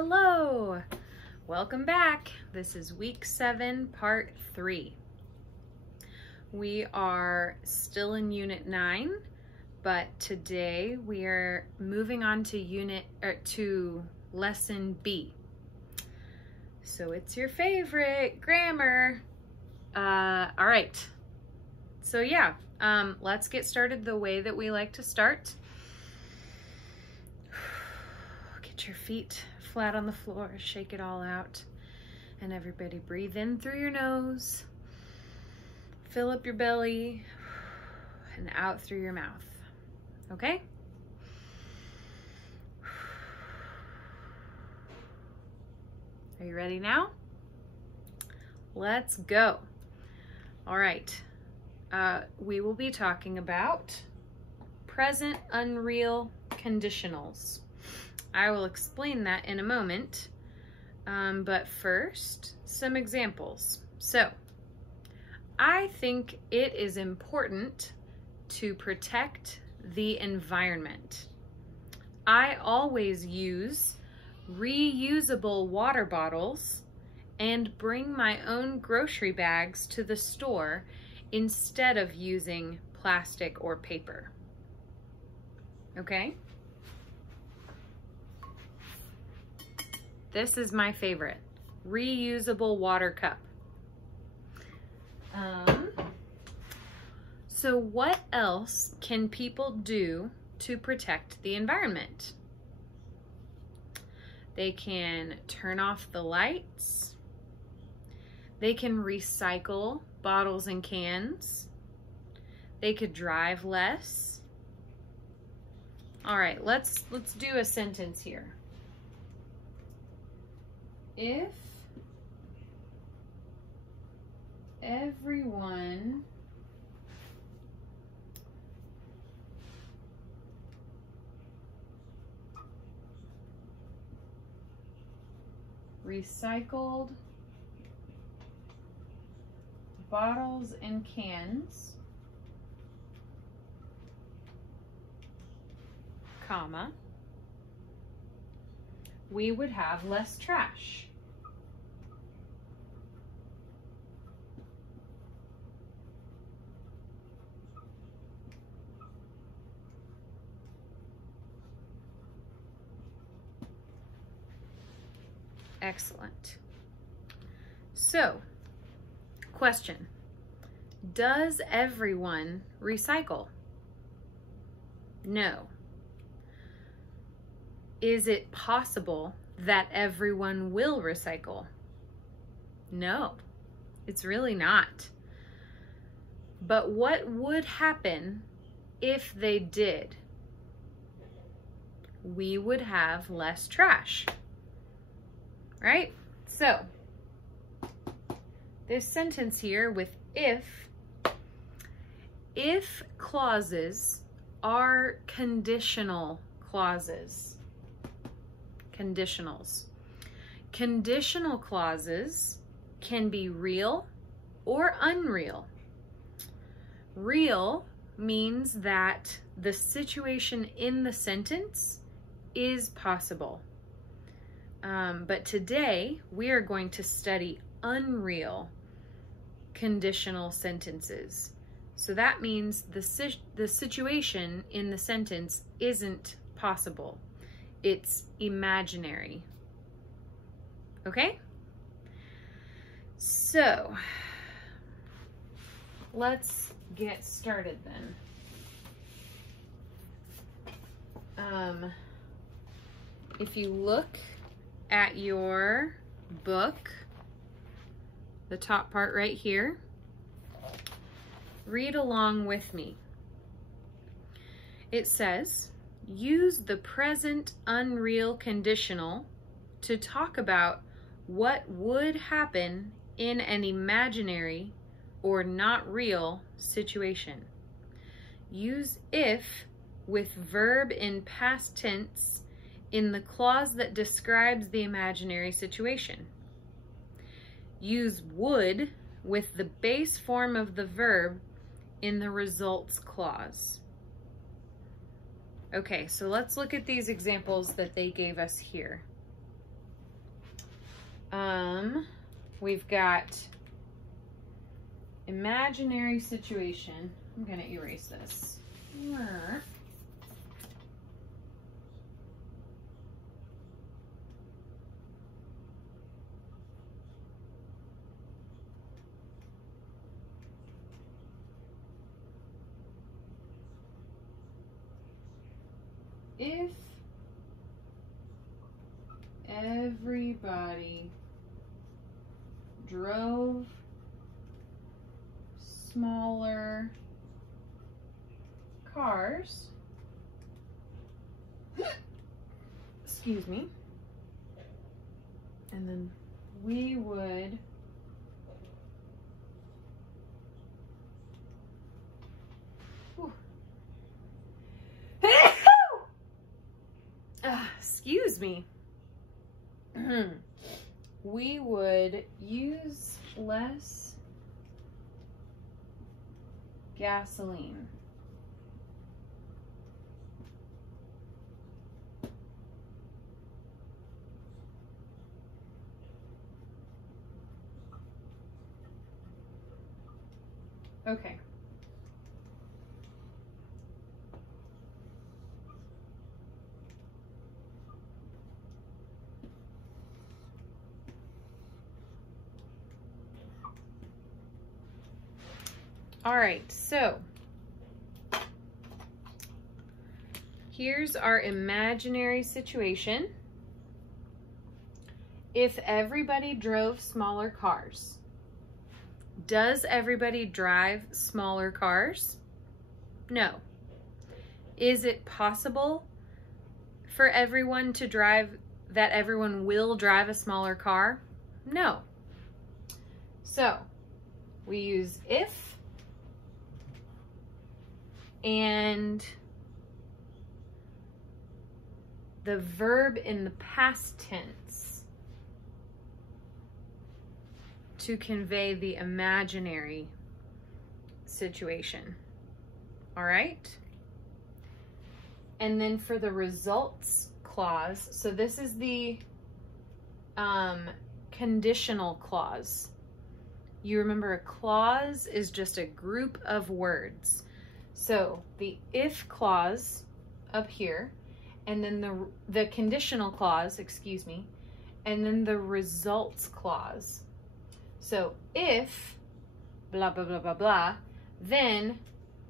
Hello, welcome back. This is week 7, part 3. We are still in unit 9, but today we are moving on to lesson B. So it's your favorite, grammar. All right. So yeah, let's get started the way that we like to start. Get your feet flat on the floor, shake it all out, and everybody breathe in through your nose, fill up your belly, and out through your mouth. Okay? Are you ready now? Let's go. All right. We will be talking about present unreal conditionals. I will explain that in a moment, but first, some examples. So, I think it is important to protect the environment. I always use reusable water bottles and bring my own grocery bags to the store instead of using plastic or paper. Okay? This is my favorite, reusable water cup. So what else can people do to protect the environment? They can turn off the lights. They can recycle bottles and cans. They could drive less. All right, let's do a sentence here. If everyone recycled bottles and cans, comma, we would have less trash. Excellent. So, question. Does everyone recycle? No. Is it possible that everyone will recycle? No, it's really not. But what would happen if they did? We would have less trash. Right? So, this sentence here with if clauses are conditional clauses. Conditionals. Conditional clauses can be real or unreal. Real means that the situation in the sentence is possible. But today we are going to study unreal conditional sentences. So that means the situation in the sentence isn't possible. It's imaginary. Okay? So, let's get started then. If you look at your book, the top part right here, read along with me. It says, use the present unreal conditional to talk about what would happen in an imaginary or not real situation. Use if with verb in past tense in the clause that describes the imaginary situation. Use would with the base form of the verb in the results clause. Okay, so let's look at these examples that they gave us here. We've got imaginary situation. I'm gonna erase this. If everybody drove smaller cars, excuse me, and then we would excuse me. We would use less gasoline. Okay. All right, so here's our imaginary situation. If everybody drove smaller cars, does everybody drive smaller cars? No. Is it possible for everyone to drive, that everyone will drive a smaller car? No. So we use if and the verb in the past tense to convey the imaginary situation. All right? And then for the results clause, so this is the conditional clause. You remember a clause is just a group of words. So the if clause up here, and then the conditional clause, excuse me, and then the results clause. So if blah, blah, blah, blah, blah, then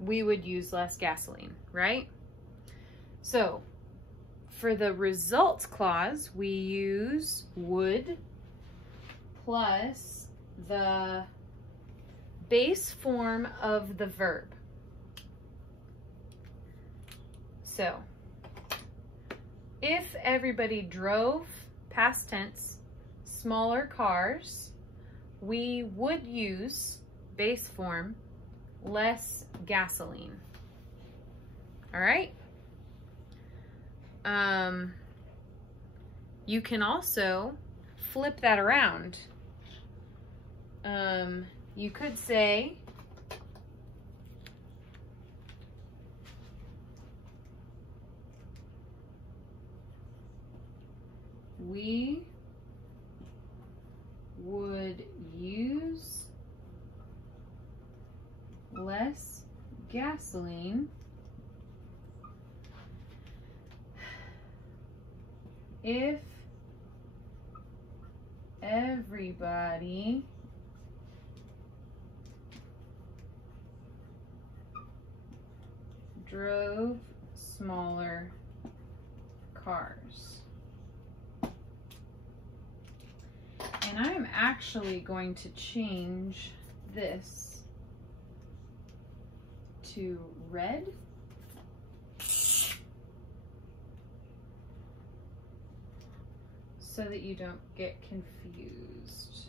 we would use less gasoline, right? So for the results clause, we use would plus the base form of the verb. So if everybody drove, past tense, smaller cars, we would use base form, less gasoline. All right? You can also flip that around. You could say, we would use less gasoline if everybody drove smaller cars. And I'm actually going to change this to red. So that you don't get confused.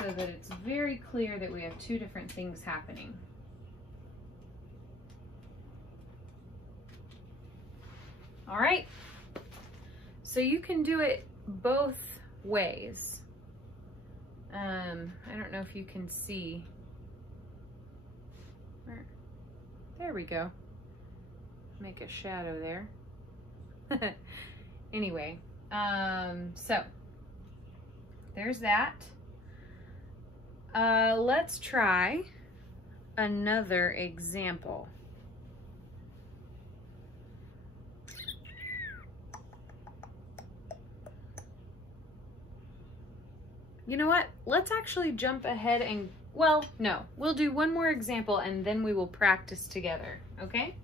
So that it's very clear that we have two different things happening. All right. So you can do it both ways. I don't know if you can see. There we go. Make a shadow there. Anyway, so there's that. Let's try another example. You know what? Let's actually jump ahead and, well, no, we'll do one more example and then we will practice together, okay?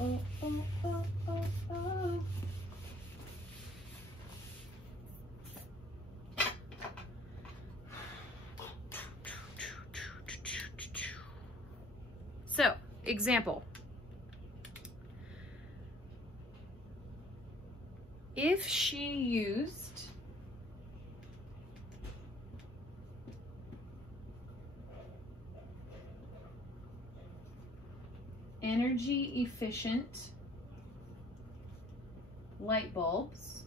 Oh, oh, oh, oh, oh. So, example. If she used energy efficient light bulbs,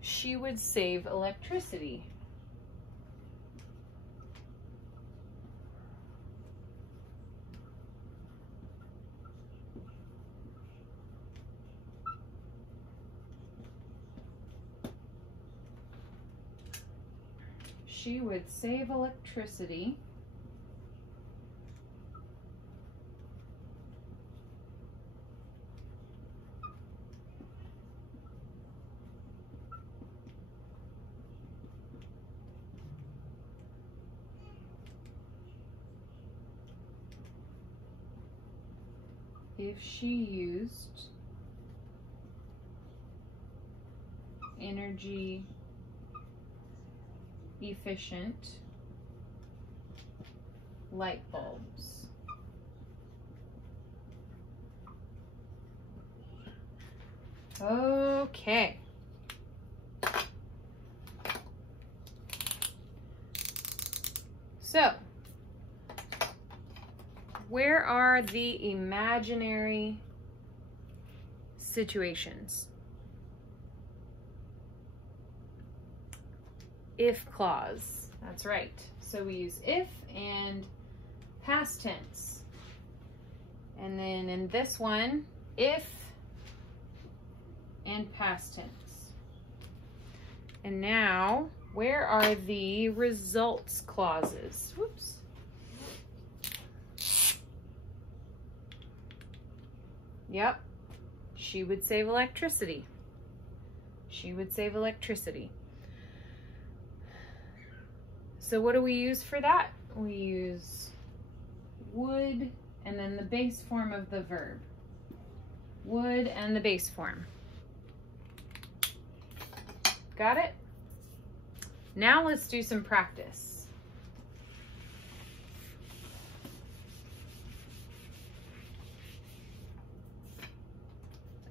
she would save electricity. She would save electricity if she used energy efficient light bulbs. Okay. So, where are the imaginary situations? If clause. That's right. So we use if and past tense. And then in this one, if and past tense. And now, where are the results clauses? Whoops. Yep. She would save electricity. She would save electricity. So what do we use for that? We use would and then the base form of the verb. Would and the base form. Got it? Now let's do some practice.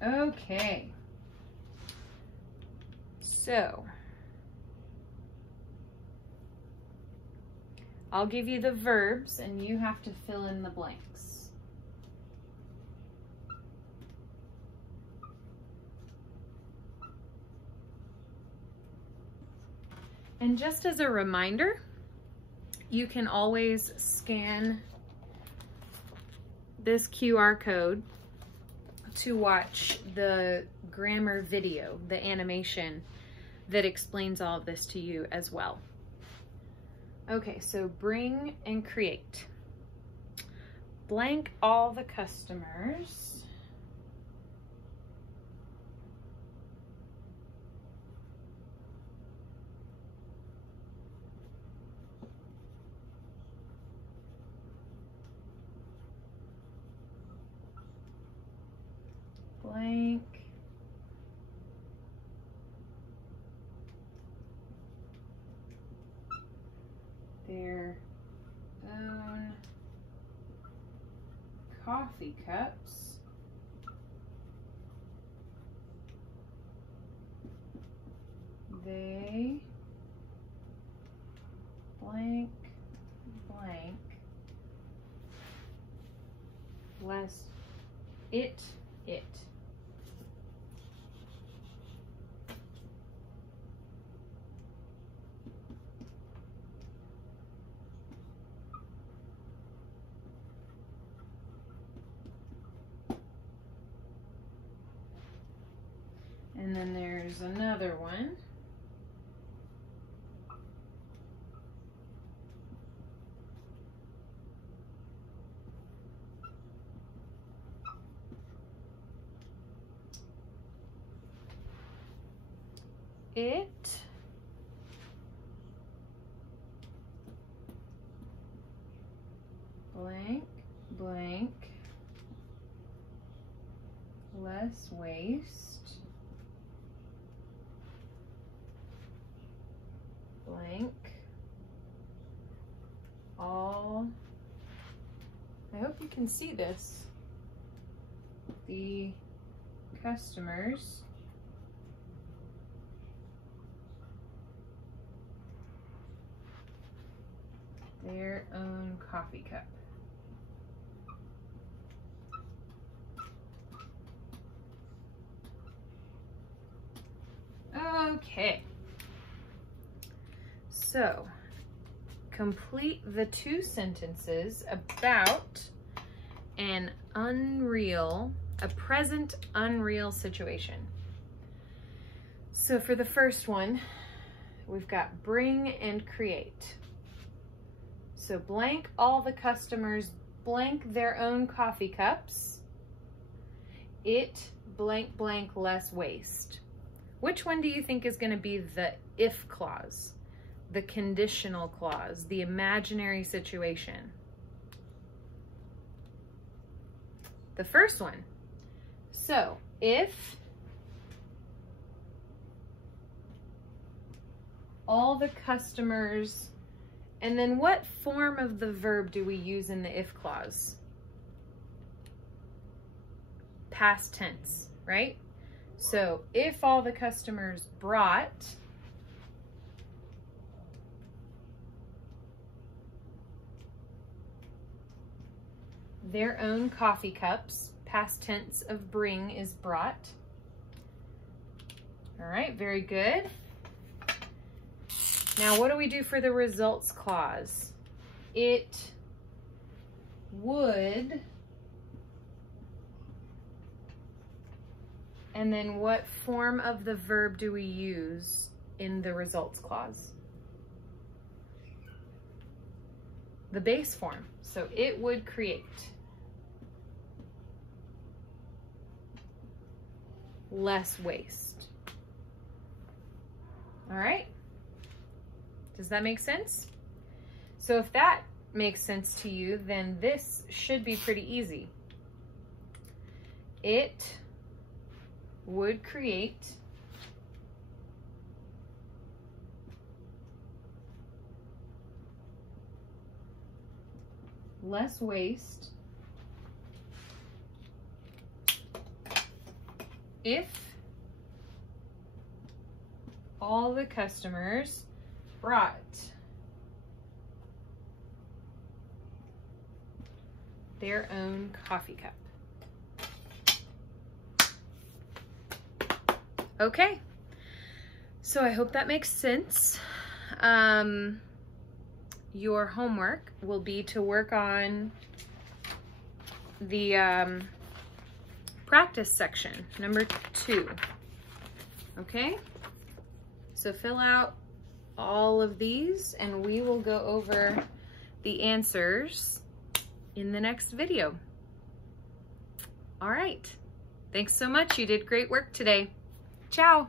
Okay. So, I'll give you the verbs and you have to fill in the blanks. And just as a reminder, you can always scan this QR code to watch the grammar video, the animation that explains all of this to you as well. Okay, so bring and create. Blank all the customers. Blank. Their own coffee cups. They blank blank less it it. And then there's another one. It blank blank less waste blank all. I hope you can see this. The customers their own coffee cup. Okay. So, complete the 2 sentences about a present unreal situation. So for the first one, we've got bring and create. So blank all the customers blank their own coffee cups. It blank blank less waste. Which one do you think is going to be the if clause, the conditional clause, the imaginary situation? The first one. So if all the customers, and then what form of the verb do we use in the if clause? Past tense, right? So if all the customers brought their own coffee cups, past tense of bring is brought. All right, very good. Now, what do we do for the results clause? It would, and then what form of the verb do we use in the results clause? The base form. So it would create. Less waste. All right. Does that make sense? So if that makes sense to you, then this should be pretty easy. It would create less waste if all the customers brought their own coffee cup. Okay, so I hope that makes sense. Your homework will be to work on the practice section, number 2. Okay, so fill out all of these and we will go over the answers in the next video. All right, thanks so much. You did great work today. Ciao.